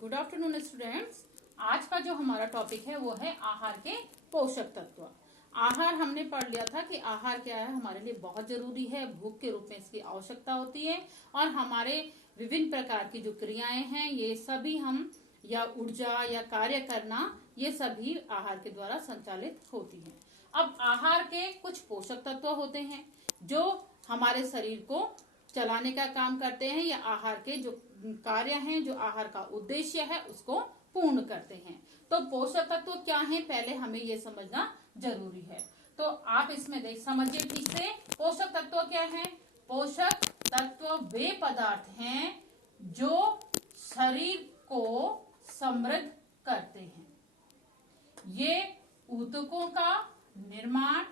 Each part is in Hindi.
Good afternoon students. आज का जो हमारा टॉपिक है वो है आहार के पोषक तत्व। आहार हमने पढ़ लिया था कि आहार क्या है, हमारे लिए बहुत जरूरी है, भूख के रूप में इसकी आवश्यकता होती है और हमारे विभिन्न प्रकार की जो क्रियाएं हैं ये सभी हम या ऊर्जा या कार्य करना ये सभी आहार के द्वारा संचालित होती है। अब आहार के कुछ पोषक तत्व होते हैं जो हमारे शरीर को चलाने का काम करते हैं या आहार के जो कार्य हैं, जो आहार का उद्देश्य है उसको पूर्ण करते हैं। तो पोषक तत्व क्या हैं, पहले हमें ये समझना जरूरी है। तो आप इसमें देख समझिए ठीक से, पोषक तत्व क्या हैं? पोषक तत्व वे पदार्थ हैं जो शरीर को समृद्ध करते हैं। ये ऊतकों का निर्माण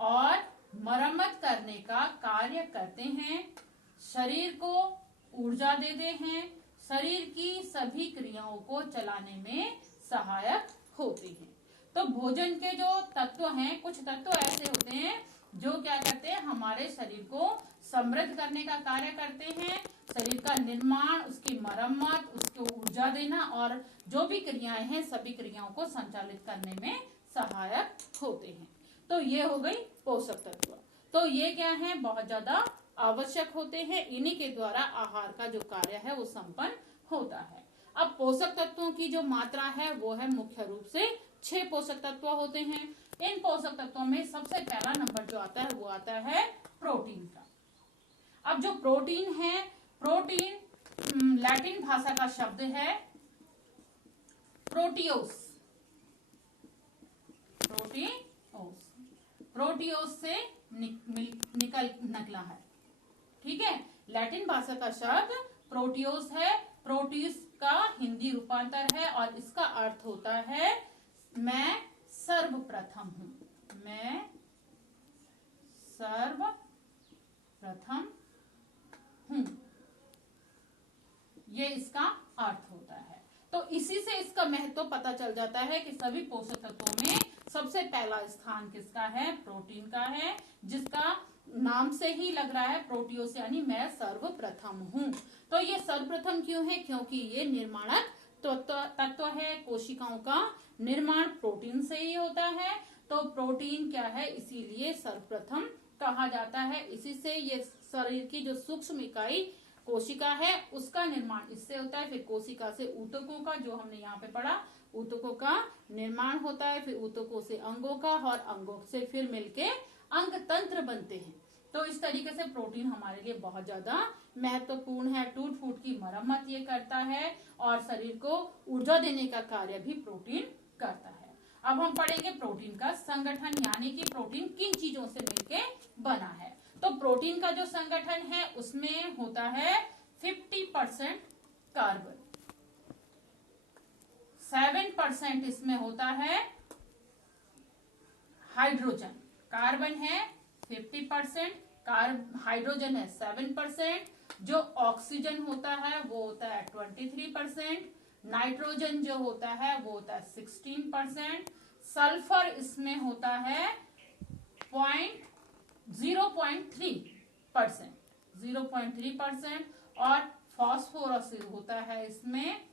और मरम्मत करने का कार्य करते हैं, शरीर को ऊर्जा देते हैं, शरीर की सभी क्रियाओं को चलाने में सहायक होते हैं। तो भोजन के जो तत्व हैं, कुछ तत्व ऐसे होते हैं जो क्या करते हैं, हमारे शरीर को समृद्ध करने का कार्य करते हैं, शरीर का निर्माण, उसकी मरम्मत, उसको ऊर्जा देना और जो भी क्रियाएं हैं सभी क्रियाओं को संचालित करने में सहायक होते हैं। तो ये हो गई पोषक तत्व। तो ये क्या है, बहुत ज्यादा आवश्यक होते हैं, इन्हीं के द्वारा आहार का जो कार्य है वो संपन्न होता है। अब पोषक तत्वों की जो मात्रा है वो है मुख्य रूप से 6 पोषक तत्व होते हैं। इन पोषक तत्वों में सबसे पहला नंबर जो आता है वो आता है प्रोटीन का। अब जो प्रोटीन है, प्रोटीन लैटिन भाषा का शब्द है प्रोटियोस। प्रोटियोस से निकला है, ठीक है। लैटिन भाषा का शब्द प्रोटियोस है, प्रोटियोस का हिंदी रूपांतर है और इसका अर्थ होता है मैं सर्वप्रथम हूं। मैं सर्वप्रथम हूं, ये इसका अर्थ होता है। तो इसी से इसका महत्व पता चल जाता है कि सभी पोषक तत्वों में सबसे पहला स्थान किसका है, प्रोटीन का है, जिसका नाम से ही लग रहा है प्रोटियोस यानी मैं सर्वप्रथम हूं। तो ये सर्वप्रथम क्यों है, क्योंकि ये निर्माणक तत्व है। कोशिकाओं का निर्माण प्रोटीन से ही होता है, तो प्रोटीन क्या है, इसीलिए सर्वप्रथम कहा जाता है। इसी से ये शरीर की जो सूक्ष्म इकाई कोशिका है उसका निर्माण इससे होता है। फिर कोशिका से ऊतकों का, जो हमने यहाँ पे पढ़ा, ऊतकों का निर्माण होता है, फिर ऊतकों से अंगों का और अंगों से फिर मिलके अंग तंत्र बनते हैं। तो इस तरीके से प्रोटीन हमारे लिए बहुत ज्यादा महत्वपूर्ण है। टूट फूट की मरम्मत ये करता है और शरीर को ऊर्जा देने का कार्य भी प्रोटीन करता है। अब हम पढ़ेंगे प्रोटीन का संगठन, यानी कि प्रोटीन किन चीजों से मिलके बना है। तो प्रोटीन का जो संगठन है उसमें होता है 50% कार्बन, 7% इसमें होता है हाइड्रोजन। कार्बन है 50%, हाइड्रोजन है 7%, जो ऑक्सीजन होता है वो होता है 23%, नाइट्रोजन जो होता है वो होता है 16%, सल्फर इसमें होता है 0.3% और फास्फोरस होता है इसमें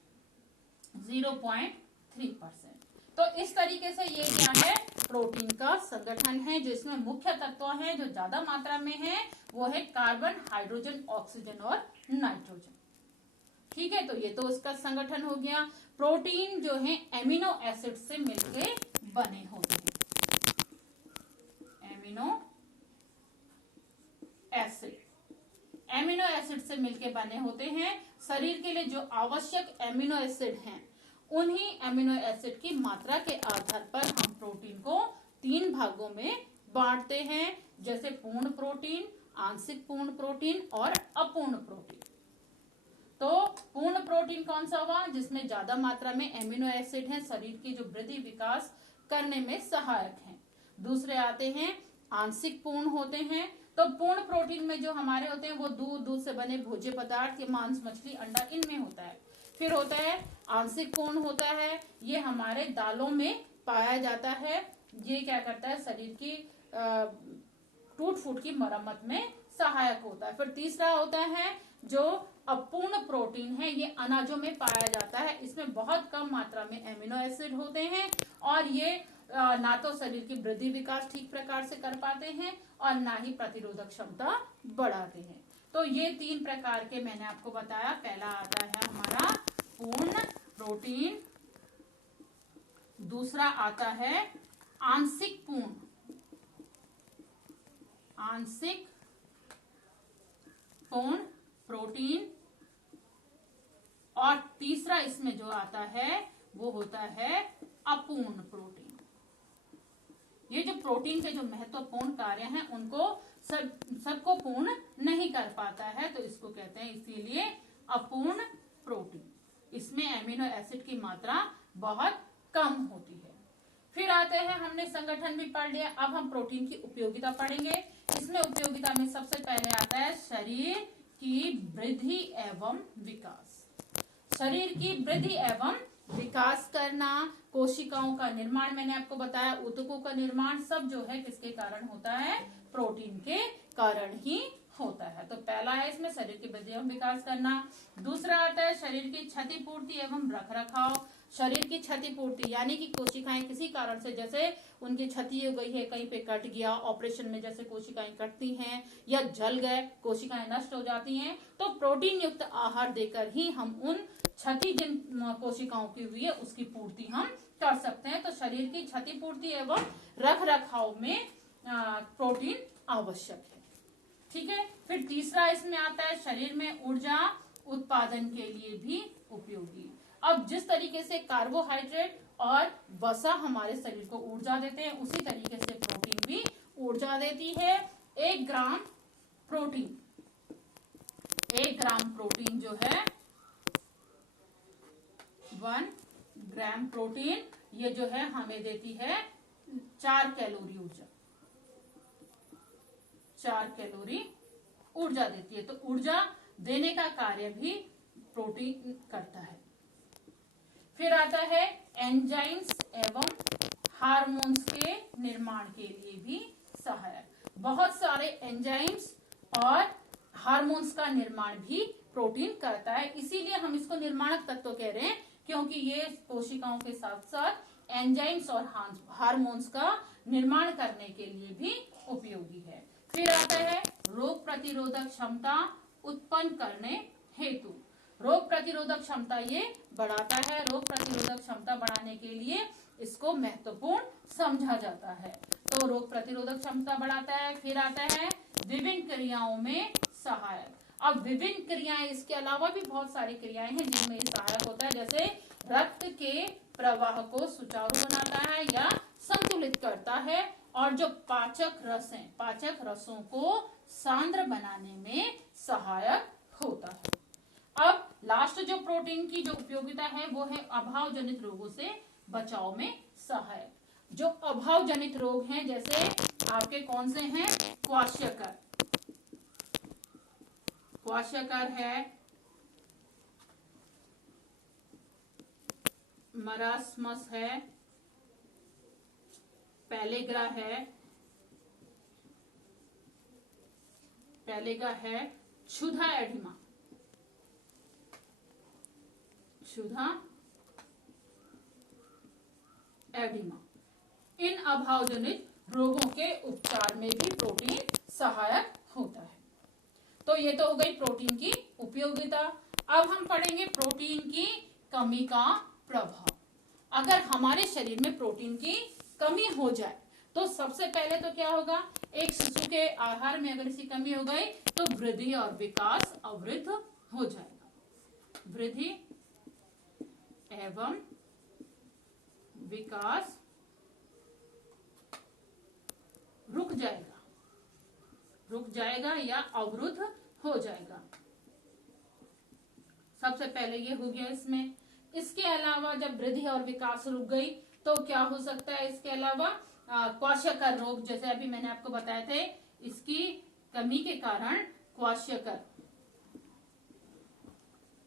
0.3%। तो इस तरीके से ये क्या है, प्रोटीन का संगठन है। जो इसमें मुख्य तत्व हैं जो ज्यादा मात्रा में है वो है कार्बन, हाइड्रोजन, ऑक्सीजन और नाइट्रोजन, ठीक है। तो ये तो उसका संगठन हो गया। प्रोटीन जो है एमिनो एसिड से मिलके बने होते हैं। एमिनो एसिड से मिलके बने होते हैं। शरीर के लिए जो आवश्यक एमिनो एसिड हैं उन्हीं एमिनो एसिड की मात्रा के आधार पर हम प्रोटीन को 3 भागों में बांटते हैं, जैसे पूर्ण प्रोटीन, आंशिक पूर्ण प्रोटीन और अपूर्ण प्रोटीन। तो पूर्ण प्रोटीन कौन सा हुआ, जिसमें ज्यादा मात्रा में एमिनो एसिड हैं, शरीर की जो वृद्धि विकास करने में सहायक हैं। दूसरे आते हैं आंशिक पूर्ण होते हैं। तो पूर्ण प्रोटीन में जो हमारे होते हैं वो दूध से बने भोज्य पदार्थ, ये मांस, मछली, अंडा, इनमें होता है। फिर होता है आंशिक पूर्ण होता है, ये हमारे दालों में पाया जाता है। ये क्या करता है, शरीर की टूट फूट की मरम्मत में सहायक होता है। फिर तीसरा होता है जो अपूर्ण प्रोटीन है, ये अनाजों में पाया जाता है। इसमें बहुत कम मात्रा में एमिनो एसिड होते हैं और ये ना तो शरीर की वृद्धि विकास ठीक प्रकार से कर पाते हैं और ना ही प्रतिरोधक क्षमता बढ़ाते हैं। तो ये 3 प्रकार के मैंने आपको बताया। पहला आता है हमारा पूर्ण प्रोटीन, दूसरा आता है आंशिक पूर्ण, आंशिक पूर्ण प्रोटीन, और तीसरा इसमें जो आता है वो होता है अपूर्ण प्रोटीन। ये जो प्रोटीन के जो महत्वपूर्ण कार्य हैं उनको सबको पूर्ण नहीं कर पाता है, तो इसको कहते हैं इसीलिए अपूर्ण प्रोटीन। इसमें एमिनो एसिड की मात्रा बहुत कम होती है। फिर आते हैं, हमने संगठन भी पढ़ लिया, अब हम प्रोटीन की उपयोगिता पढ़ेंगे। इसमें उपयोगिता में सबसे पहले आता है शरीर की वृद्धि एवं विकास। शरीर की वृद्धि एवं विकास करना, कोशिकाओं का निर्माण, मैंने आपको बताया ऊतकों का निर्माण सब जो है किसके कारण होता है, प्रोटीन के कारण ही होता है। तो पहला है इसमें शरीर की वृद्धि एवं विकास करना। दूसरा आता है शरीर की क्षतिपूर्ति एवं रखरखाव। शरीर की क्षतिपूर्ति यानी कि कोशिकाएं किसी कारण से, जैसे उनकी क्षति हो गई है, कहीं पे कट गया, ऑपरेशन में जैसे कोशिकाएं कटती हैं या जल गए, कोशिकाएं नष्ट हो जाती हैं, तो प्रोटीन युक्त आहार देकर ही हम उन क्षति जिन कोशिकाओं की हुई है उसकी पूर्ति हम कर सकते हैं। तो शरीर की क्षतिपूर्ति एवं रखरखाव में प्रोटीन आवश्यक है। ठीक है। फिर तीसरा इसमें आता है शरीर में ऊर्जा उत्पादन के लिए भी उपयोगी। अब जिस तरीके से कार्बोहाइड्रेट और वसा हमारे शरीर को ऊर्जा देते हैं, उसी तरीके से प्रोटीन भी ऊर्जा देती है। 1 ग्राम प्रोटीन, 1 ग्राम प्रोटीन जो है 1 ग्राम प्रोटीन, ये जो है हमें देती है 4 कैलोरी ऊर्जा, 4 कैलोरी ऊर्जा देती है। तो ऊर्जा देने का कार्य भी प्रोटीन करता है। फिर आता है एंजाइम्स एवं हार्मोन्स के निर्माण के लिए भी सहायक। बहुत सारे एंजाइम्स और हार्मोन्स का निर्माण भी प्रोटीन करता है, इसीलिए हम इसको निर्माणक तत्व कह रहे हैं, क्योंकि ये कोशिकाओं के साथ साथ एंजाइम्स और हार्मोन्स का निर्माण करने के लिए भी उपयोगी है। फिर आता है रोग प्रतिरोधक क्षमता उत्पन्न करने हेतु। रोग प्रतिरोधक क्षमता ये बढ़ाता है। रोग प्रतिरोधक क्षमता बढ़ाने के लिए इसको महत्वपूर्ण समझा जाता है। तो रोग प्रतिरोधक क्षमता बढ़ाता है। फिर आता है विभिन्न क्रियाओं में सहायक। अब विभिन्न क्रियाएं, इसके अलावा भी बहुत सारी क्रियाएं हैं जिनमें सहायक होता है, जैसे रक्त के प्रवाह को सुचारू बनाता है या संतुलित करता है, और जो पाचक रस हैं, पाचक रसों को सांद्र बनाने में सहायक होता है। अब लास्ट जो प्रोटीन की जो उपयोगिता है वो है अभाव जनित रोगों से बचाव में सहायक। जो अभाव जनित रोग हैं, जैसे आपके कौन से हैं, क्वाश्यकर, क्वाश्यकर है, मरासमस है, पैलेग्रा है, पैलेगा है, क्षुधा एडिमा, क्षुधा एडिमा, इन अभावजनित रोगों के उपचार में भी प्रोटीन सहायक होता है। तो ये तो हो गई प्रोटीन की उपयोगिता। अब हम पढ़ेंगे प्रोटीन की कमी का प्रभाव। अगर हमारे शरीर में प्रोटीन की कमी हो जाए तो सबसे पहले तो क्या होगा, एक शिशु के आहार में अगर इसकी कमी हो गई तो वृद्धि और विकास अवरुद्ध हो जाएगा। वृद्धि एवं विकास रुक जाएगा या अवरुद्ध हो जाएगा। सबसे पहले ये हो गया इसमें। इसके अलावा जब वृद्धि और विकास रुक गई तो क्या हो सकता है, इसके अलावा क्वाश्यकर रोग, जैसे अभी मैंने आपको बताए थे, इसकी कमी के कारण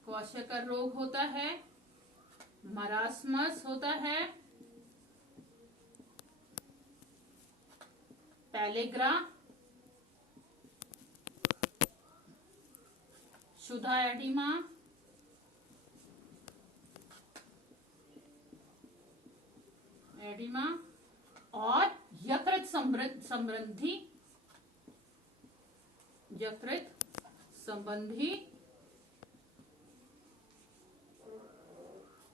क्वाश्यकर रोग होता है, मरासमस होता है, पैलेग्रा, क्षुधा एडिमा, एडिमा और यकृत संबंधी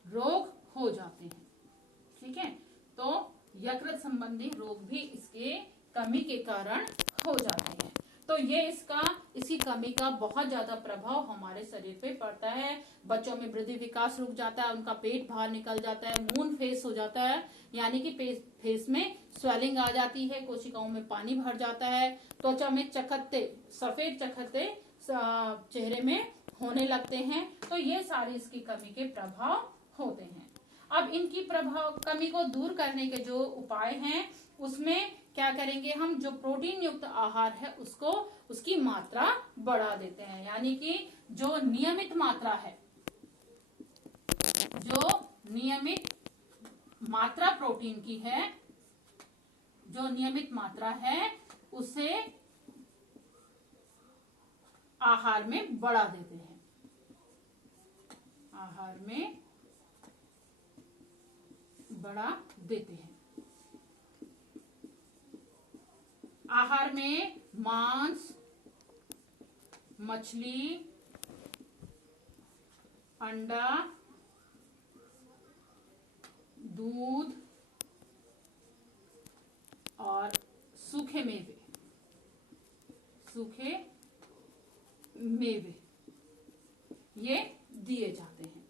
रोग हो जाते हैं। ठीक है, तो यकृत संबंधी रोग भी इसके कमी के कारण हो जाते हैं। तो ये इसकी कमी का बहुत ज्यादा प्रभाव हमारे शरीर पे पड़ता है। बच्चों में वृद्धि विकास रुक जाता है, उनका पेट बाहर निकल जाता है, मून फेस हो जाता है, यानी कि फेस में स्वेलिंग आ जाती है, कोशिकाओं में पानी भर जाता है, त्वचा में सफेद चकत्ते चेहरे में होने लगते हैं। तो ये सारी इसकी कमी के प्रभाव होते हैं। अब इनकी कमी को दूर करने के जो उपाय हैं, उसमें क्या करेंगे हम, जो प्रोटीन युक्त आहार है उसकी मात्रा बढ़ा देते हैं। यानी कि जो नियमित मात्रा प्रोटीन की है, जो नियमित मात्रा है उसे आहार में बढ़ा देते हैं। आहार में बढ़ा देते हैं। आहार में मांस, मछली, अंडा, दूध और सूखे मेवे ये दिए जाते हैं।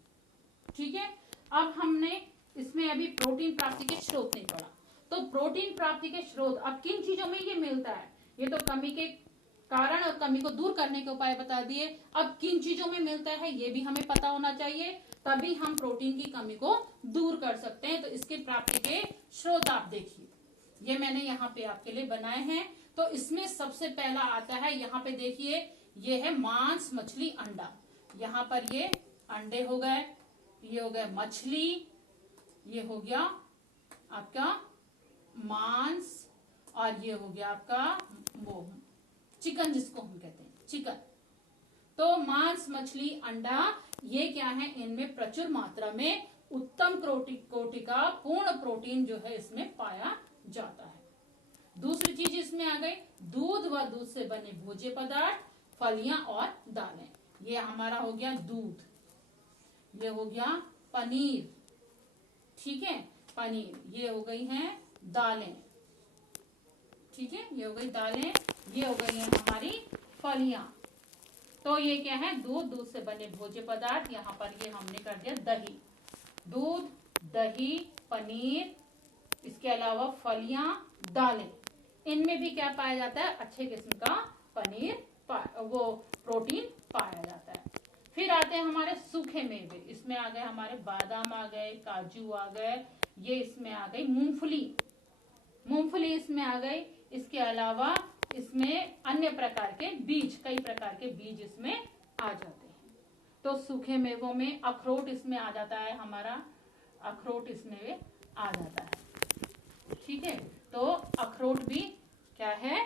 ठीक है, अब हमने इसमें अभी प्रोटीन प्राप्ति के स्रोत नहीं पढ़ा। तो प्रोटीन प्राप्ति के स्रोत अब किन चीजों में ये मिलता है, ये तो कमी के कारण और कमी को दूर करने के उपाय बता दिए। अब किन चीजों में मिलता है ये भी हमें पता होना चाहिए, तभी हम प्रोटीन की कमी को दूर कर सकते हैं। तो इसके प्राप्ति के स्रोत आप देखिए, ये मैंने यहाँ पे आपके लिए बनाए हैं। तो इसमें सबसे पहला आता है, यहाँ पे देखिए, ये है मांस, मछली, अंडा। यहाँ पर ये अंडे हो गए, ये हो गए मछली, ये हो गया आपका मांस, और ये हो गया आपका वो चिकन, जिसको हम कहते हैं चिकन। तो मांस, मछली, अंडा ये क्या है, इनमें प्रचुर मात्रा में उत्तम कोटि का पूर्ण प्रोटीन जो है इसमें पाया जाता है। दूसरी चीज इसमें आ गई, दूध व दूध से बने भोज्य पदार्थ, फलियां और दालें। ये हमारा हो गया दूध, ये हो गया पनीर, ठीक है, पनीर, ये हो गई हैं दालें, ठीक है, ये हो गई दालें, ये हो गई हैं हमारी फलियां। तो ये क्या है, दूध से बने भोज्य पदार्थ। यहाँ पर ये हमने कर दिया दही, दूध, दही, पनीर, इसके अलावा फलियां, दालें, इनमें भी क्या पाया जाता है, अच्छे किस्म का वो प्रोटीन पाया जाता है। फिर आते हैं हमारे सूखे मेवे, इसमें आ गए हमारे बादाम आ गए, काजू आ गए, ये इसमें आ गई मूंगफली इसमें आ गई। इसके अलावा इसमें अन्य प्रकार के बीज, कई प्रकार के बीज इसमें आ जाते हैं। तो सूखे मेवों में अखरोट इसमें आ जाता है, हमारा अखरोट इसमें आ जाता है, ठीक है। तो अखरोट भी क्या है,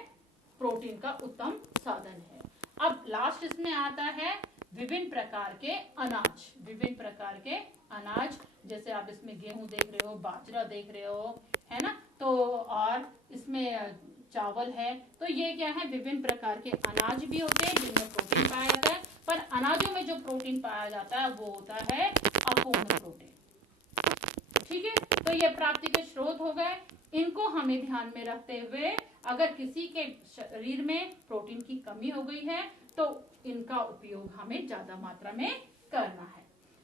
प्रोटीन का उत्तम साधन है। अब लास्ट इसमें आता है विभिन्न प्रकार के अनाज, विभिन्न प्रकार के अनाज, जैसे आप इसमें गेहूं देख रहे हो, बाजरा देख रहे हो, है ना, तो और इसमें चावल है। तो ये क्या है, विभिन्न प्रकार के अनाज भी होते हैं जिनमें प्रोटीन पाया जाता है, पर अनाजों में जो प्रोटीन पाया जाता है वो होता है अपूर्ण प्रोटीन, ठीक है। तो ये प्राप्ति के स्रोत हो गए, इनको हमें ध्यान में रखते हुए अगर किसी के शरीर में प्रोटीन की कमी हो गई है तो इनका उपयोग हमें ज्यादा मात्रा में करना है।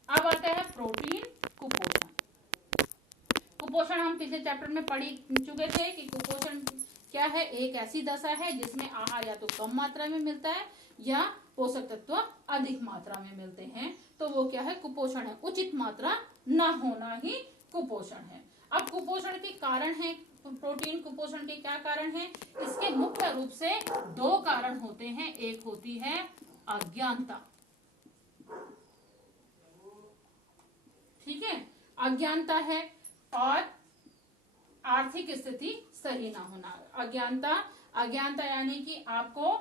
अब आता है प्रोटीन कुपोषण। कुपोषण हम पिछले चैप्टर में पढ़ चुके थे कि कुपोषण क्या है, एक ऐसी दशा है जिसमें आहार या तो कम मात्रा में मिलता है या पोषक तत्व अधिक मात्रा में मिलते हैं, तो वो क्या है, कुपोषण है। उचित मात्रा न होना ही कुपोषण है। अब कुपोषण के कारण है, प्रोटीन कुपोषण के क्या कारण है, इसके मुख्य रूप से दो कारण होते हैं। एक होती है अज्ञानता, ठीक है, अज्ञानता है, और आर्थिक स्थिति सही ना होना। अज्ञानता यानी कि आपको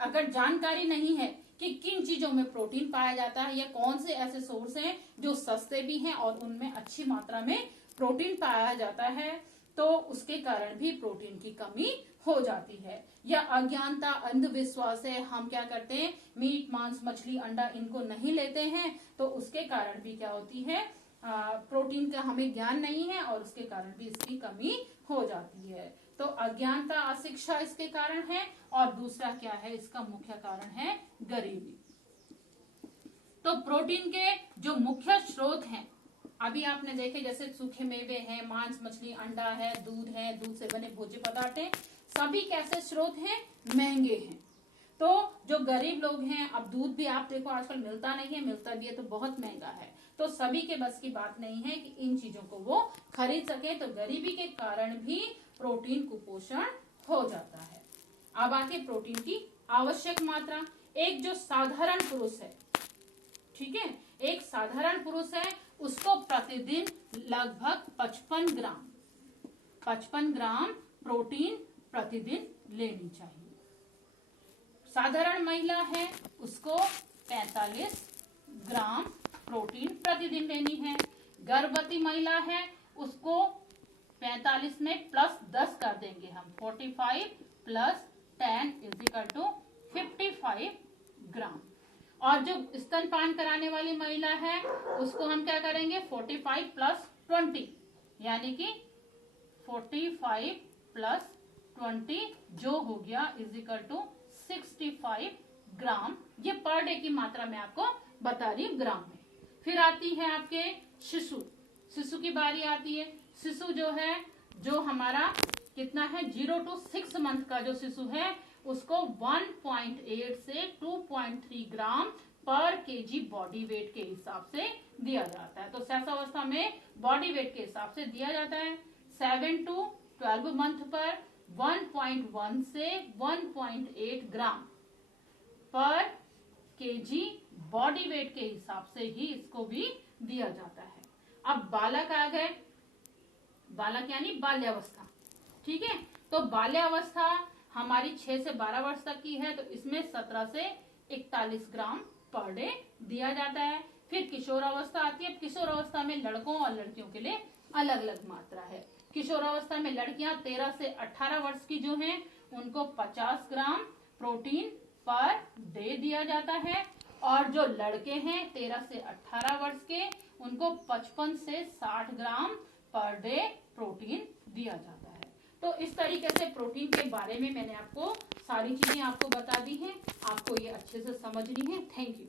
अगर जानकारी नहीं है कि किन चीजों में प्रोटीन पाया जाता है या कौन से ऐसे सोर्स हैं जो सस्ते भी हैं और उनमें अच्छी मात्रा में प्रोटीन पाया जाता है, तो उसके कारण भी प्रोटीन की कमी हो जाती है। या अज्ञानता, अंधविश्वास है, हम क्या करते हैं, मीट, मांस, मछली, अंडा इनको नहीं लेते हैं, तो उसके कारण भी क्या होती है, प्रोटीन का हमें ज्ञान नहीं है और उसके कारण भी इसकी कमी हो जाती है। तो अज्ञानता, अशिक्षा इसके कारण है। और दूसरा क्या है, इसका मुख्य कारण है गरीबी। तो प्रोटीन के जो मुख्य स्रोत हैं, अभी आपने देखे जैसे सूखे मेवे हैं, मांस, मछली, अंडा है, दूध से बने भोज्य पदार्थ हैं, सभी कैसे स्रोत हैं, महंगे हैं। तो जो गरीब लोग हैं, अब दूध भी आप देखो आजकल मिलता नहीं है, मिलता भी है तो बहुत महंगा है, तो सभी के बस की बात नहीं है कि इन चीजों को वो खरीद सके, तो गरीबी के कारण भी प्रोटीन कुपोषण हो जाता है। अब आके प्रोटीन की आवश्यक मात्रा। एक जो साधारण पुरुष है, ठीक है, एक साधारण पुरुष है, उसको प्रतिदिन लगभग 55 ग्राम प्रोटीन प्रतिदिन लेनी चाहिए। साधारण महिला है, उसको 45 ग्राम प्रोटीन प्रतिदिन लेनी है। गर्भवती महिला है, उसको 45 में प्लस 10 कर देंगे हम, 45 प्लस 10 = 55 ग्राम। और जो स्तनपान कराने वाली महिला है, उसको हम क्या करेंगे, 45 प्लस 20 यानी कि 45 प्लस 20 जो हो गया = 65 ग्राम। ये पर डे की मात्रा में आपको बता रही हूं ग्राम में। फिर आती है आपके शिशु की बारी आती है। शिशु जो है, जो हमारा कितना है, 0 to 6 मंथ का जो शिशु है, उसको 1.8 से 2.3 ग्राम पर केजी बॉडी वेट के हिसाब से दिया जाता है। तो सहसावस्था में बॉडी वेट के हिसाब से दिया जाता है। 7 to 12 मंथ पर 1.1 से 1.8 ग्राम पर केजी बॉडी वेट के हिसाब से ही इसको भी दिया जाता है। अब बालक आ गए, बालक यानी बाल्यावस्था, ठीक है। तो बाल्यावस्था हमारी 6 से 12 वर्ष तक की है, तो इसमें 17 से 41 ग्राम पर डे दिया जाता है। फिर किशोरावस्था आती है। किशोरावस्था में लड़कों और लड़कियों के लिए अलग अलग मात्रा है। किशोरावस्था में लड़कियां 13 से 18 वर्ष की जो हैं, उनको 50 ग्राम प्रोटीन पर डे दिया जाता है। और जो लड़के हैं 13 से 18 वर्ष के, उनको 55 से 60 ग्राम पर डे प्रोटीन दिया जाता है। तो इस तरीके से प्रोटीन के बारे में मैंने आपको सारी चीजें आपको बता दी हैं। आपको ये अच्छे से समझनी है। Thank you.